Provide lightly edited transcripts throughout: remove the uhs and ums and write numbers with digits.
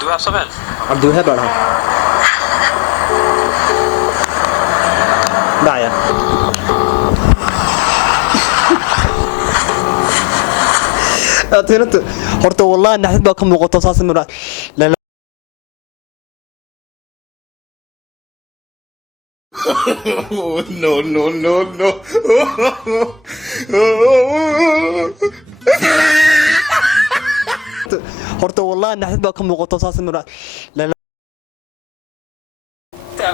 عبد الوهاب صبان. عبد الوهاب ولا داعية أعطينا horta والله naxdin baa ka muuqato saas in la no. horta والله naxdin baa ka muuqato saas in la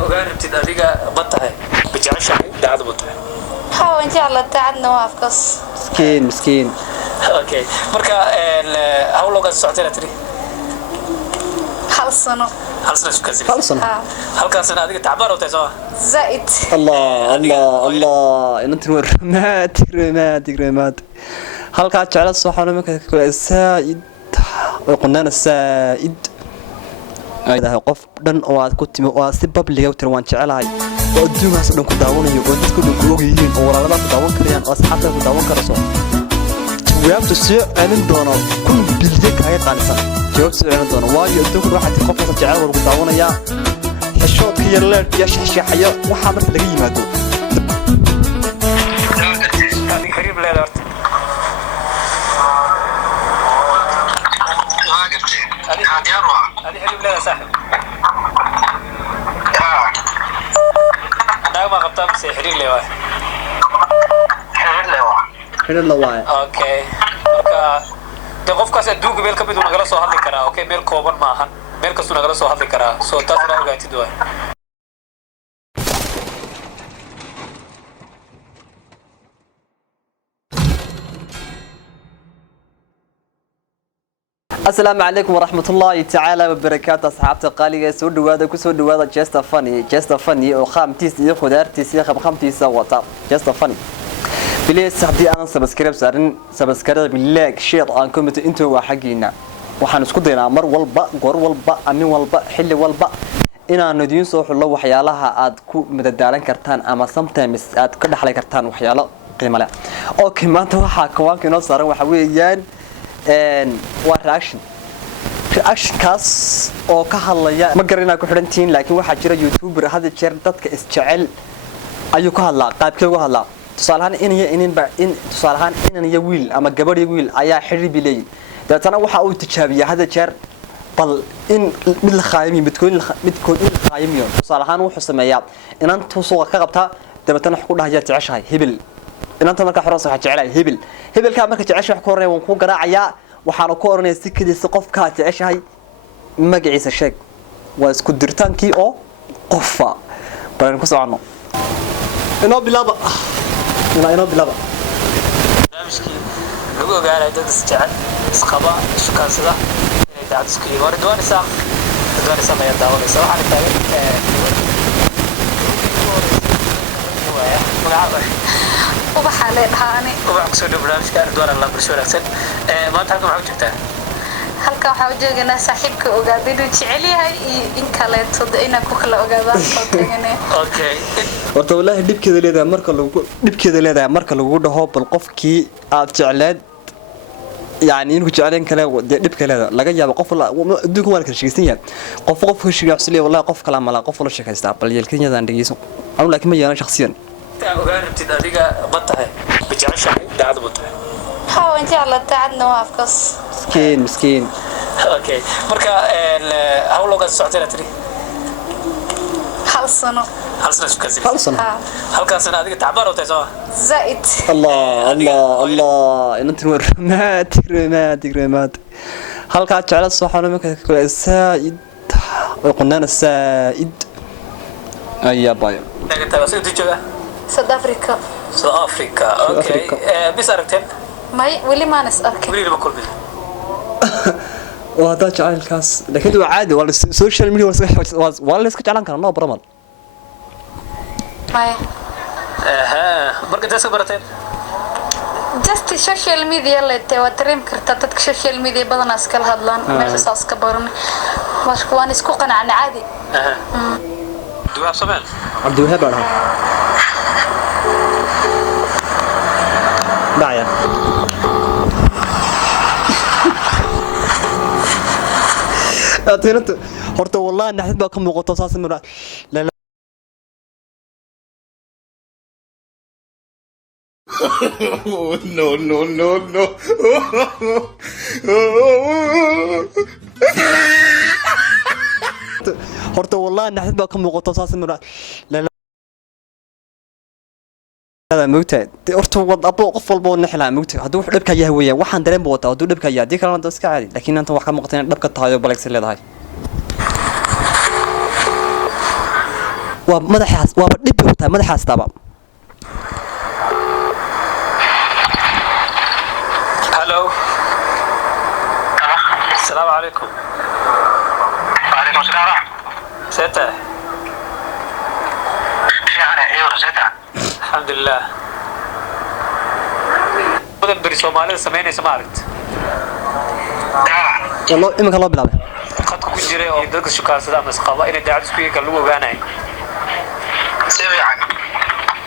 ogaartid adiga ma tahay bijacashahay daacad ma tahay ها وإن شاء الله تعبنا وافقص مسكين okay marka how long aad socotay tiri hal sano hal sano halkaas adiga tacbaan oo tahay زائد الله inta ramaad halka jecel soo xanuunka kale saa'id oo qonana saa'id ayda qof dhan oo aad ku timi oo si public ah tir waan jecelahay oo adduunkaas dhan ku daawanayo oo dadku dhan ku ogyihiin oo walaalada ku daawan karayaan oo asxaabta ku daawan karayso jawaabtu soo aanin doono kun bilyan kaga qaalisan jawaabtu soo aanin doono waayo adduunku waxa tii qofka jecel oo ku daawanaya xishoodka yar leer iyo shashxayo waxa marka laga yimaado adiga xiriir leedahay هذه حلو لا صاحب أنا ما قبضت بس حلو لي واحد حلو لي واحد أوكي تقف كاس الدوق بيل كبير ونقلا سو هذي كرا أوكي بيل كوبن معهن بيل كسو نقلا سو هذي كرا سو تاسنا وقاعد تدوي السلام عليكم ورحمة الله تعالى وبركاته أصحابتي قالي سو دوادا كسو دوادا جيستا فاني أو خامتيس إذا خدارتيس إذا خامتيس وطا جيستا فاني بليس هدي أنا سبسكرايب سبسكرايب بالله شير عنكم أنتوا وحقينا وحنسكت دينا مر والبا قر والبا أمين والبا حل والبا إن ندين صوح الله وحيالها عاد كو متدارن كرتان أما sometimes عاد كل حلا كرتان وحيالا قيمة لا أوكي ما توها كمان كنا صار وحويان waa reaction kaas oo ka hadlaya ma garina ku xirantiin laakiin waxa jira youtuber hada jeer dadka isjecel ayuu ka hadlaa qaabkee uga hadlaa tusaalahan in iyo wiil ama gabadh iyo wiil ayaa xiriir bilay dadana waxa uu tijaabiyaa hada jeer bal in mid la qaayimi midkood in la qaayimiyo tusaalahan wuxuu sameeyaa inantu suuqa ka qabta dabatana wax ku dhahayaa jeceshahay hibil inanta marka xoroos waxa jecelahay hebelka marka jeceshahay wax ku horeeyo waan ku garaacayaa waxaan ku oranayaa si kadiisa qofka jeceshahay magaciisa sheeg waa isku dirtaankii oo qofa baan ku socono inoo bilaba barnaamijkii lagu ogaanay dad isjecel isqaba isukaansada inay daacad isku yihiin war doonaysaa ma daawanaysa waxaan taagan ubaxa leedhaani ubax soo dhow barnaamijka Ardwaan Allah bulsho wanaagsan maanta halkan waxa joogtaa halka waxa u joognaa saaxiibka ogaad inuu jecel yahay in kale inaan ku kala ogaadaan soo taganay okay horta wallahi dhibkeeda leedahay marka lagu dhaho bal qofkii aad jecleed يعني إنه جعلين كلام دب كلام لا جاي بقف لا دوك ما لك شيء سنيا قف شيء يحصل والله قف كلام لا قف ولا شيء يستقبل يلكن يدا عندي يسوع أنا لكن ما أنا شخصيا ogaartid adiga ma tahay bijacashahay daacad ma tahay ها وإن شاء الله تعبنا وافقص مسكين okay marka how long aad socotay tiri hal sano halkaas adiga tacbaan oo tahay زائد الله إن أنت رمات halka jecel soo xanuunka kale saa'id oo qonana saa'id ayaa bayo daga taasoo tijaga South Africa okay bis aragteen may wali ma nas arkay wali ma kulmay وهذا جعل الكاس لكن هو عادي ولا السوشيال ميديا ولا اسك جعلان كان نو برمل ماي marka dadka barateen just social media la tawaatrim karta dadka social media badan askal hadlaan meesha saas ka baran marka waan isku qanacna caadi duwaab sabal عبد الوهاب ولا داعية ateynta horta wallahi naxdin baa ka muuqato saas mara no, no, no, no. horta wallahi naxdin baa ka muuqato saas mara مقتاد أرتو أبو قفل بو نحلا مقتاد هدو دبك يا هوية وحن درين بوتا هدو دبك يا ديك أنا دسك عادي لكن أنت واحد مقتنع دبك الطايو بالك سلة هاي وماذا حاس ودبك بوتا ماذا حاس طبعا هلو السلام عليكم وعليكم السلام ورحمة سيتا يعني ايوه سيتا الحمد لله بدن بري سوماليدا sameynaysa ma aragt والله إما كان الله بلعبه qadka ku jiray oo dadka shukaansada ama isqaba inay daacad isku yeekan lagu ogaanay si fiican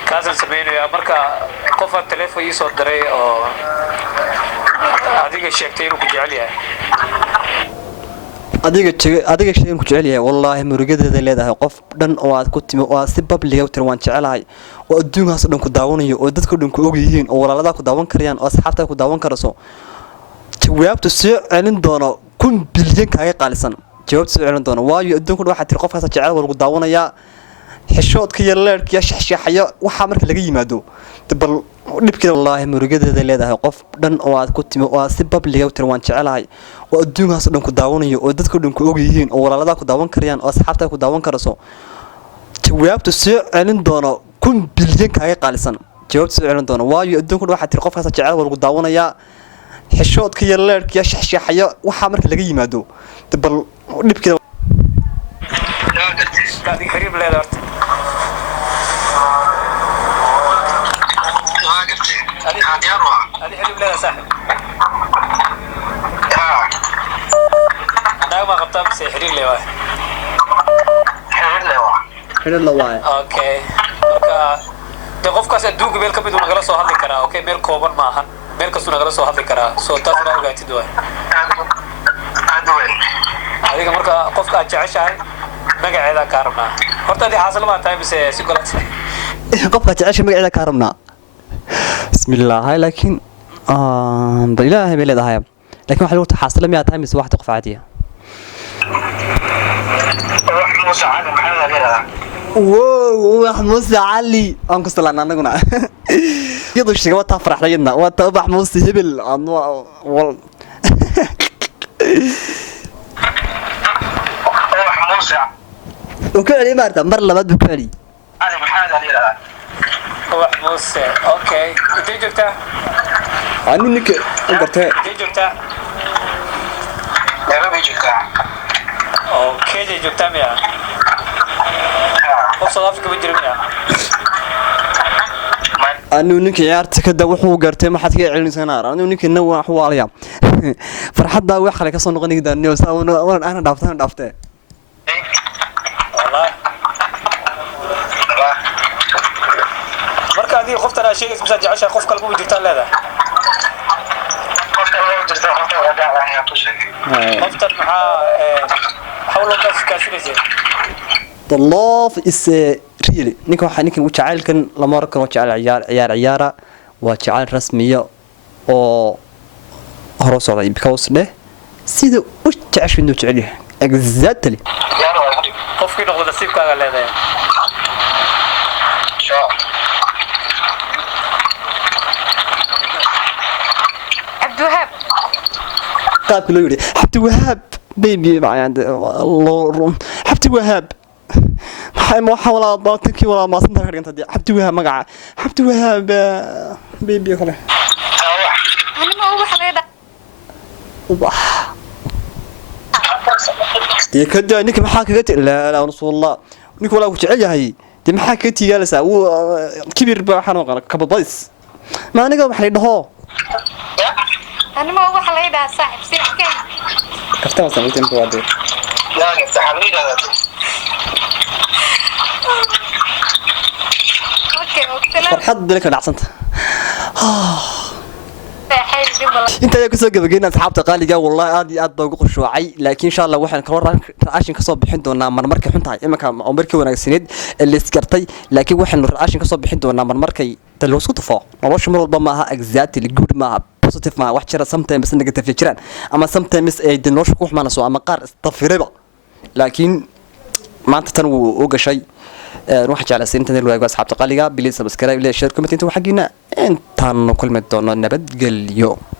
kaasan sameynaya marka qof telefoon ii soo diray oo adiga sheegtay inuu ku jecel yahay adiga sheegay ku jecel yahay wallahi murugadeeda leedahay qof dhan oo aad ku timo oo si public ah waan jecelahay oo adduunkaas dhan ku daawanayo oo dadka dhan ku og yihiin oo walaalada ku daawan karayaan oo asxaabta ku daawan karayso jawaabtu soo celin doono 1 bilyan kaaga qaalisan jawaabtu soo celin doono waayo adduunku waxa tir qofkaas jecel walagu daawanaya xishoodka iyo leerka iyo shaxshaxayo waxa marka laga yimaado bal dhibkeeda wallahi murugadeeda leedahay qof dhan oo aad ku timo oo si public ah waan jecelahay oo adduunkaas dhan ku daawanayo oo dadka dhan ku og yihiin oo walaalada ku daawan karayaan oo asxaabta ku daawan karayso jawaabtu soo celin doono 1 bilyan kaaga qaalisan jawaabtu soo celin doono waayo adduunku waxa tir qofkaas jecel walagu daawanaya xishoodka iyo leerka iyo shaxshaxayo waxa marka laga yimaado bal dhibkeeda qaadi xiriir leedahay adi xiriir leedahay saaxib anaga ma qabtaa mise xiriir leedahay xiriir la waaye okay marka de qofkaas adduunka meel ka mid uu nagala soo hadli karaa okay meel kooban ma ahan meel kastuu nagala soo hadli karaa soo taas baa ogaatid waay adiga marka qofka aad jeceshahay magaceeda kaa rabnaa horta adii xaasil maa tahay mise si golat qofka jecesha magaceeda kaa rabnaa bismillah hay laakiin ilaahay bay leedahay laakiin waxa lagu taxaasila miyaa tahay mise waxta qof caadiya wow Muuse Ali aan ku salaana anaguna yadu shiga wata faraxdayna wata ubax Muuse hebel wal وكالي مارتا مر لبد بكالي أنا محمد علي لا ubax muuse okay intee joogtaa anu ninka inta intee joogtaa Nairobi joogtaa oo Kenya joogtaa miya qof South Africa ma jiro miya anu ninka ciyaarta kada wuxuu gartay maxad ka celinaysaa anu ninka wax waalaya farxadda wax kale ka soo noqonayda news ana dhaaftay marka adii qoftan aad sheegayso misaad jeceshahay qof kale ma jirtaa leedahay qoftan maxaa hawloodaas kaasinaysa the love is really ninka waxa ninkan u jacaylkan lama arko jacayl ciyaara waa jacayl rasmiya oo horo socday because sida u jeceshay inuu jecel yahay exactly qofkii noqdo nasiibkaaga leedahay عبدالوهاب قاب كله يقول عبد الوهاب بيبي عند الله عبد الوهاب ما حاول باطنك ولا ما صنت انت عبد الوهاب مقع عبد الوهاب بيبي خله أنا ما هو حليدا دي كده انك ما حاكيت لا رسول الله انك ولا وجعل هي دي ما حاكيت جالسه كبير بقى حنو كبضيس ما انا قاعد حلي دهو أنا ما هو حليدا صاحب سيحكي كفتها سميتين بوادي لا يفتح حليدا أوكي فرحت لك احسنت حيجي انت يا كسو gabageen asxaabta qaaliga wallahi aad baa ugu qoshoocay laakiin insha Allah waxaan kala raashin ka soo bixin doonaa marmarkay xuntahay imaka markii wanaagsaneed la iskartay laakiin waxaan raashin ka soo bixin doonaa marmarkay talosku tufo nolosha mar walba ma aha exactly good ma aha positive ma wax jira sometimes negative jiraan ama sometimes ay nolosha ku xumaanayso ama qaar istafireba laakiin maanta tan uu gashay waxa jeclaysan inta loo eego asxaabta qaaliga bilis subscribe ila share comment inta waxaagina intaan kulmi doono nabadgelyo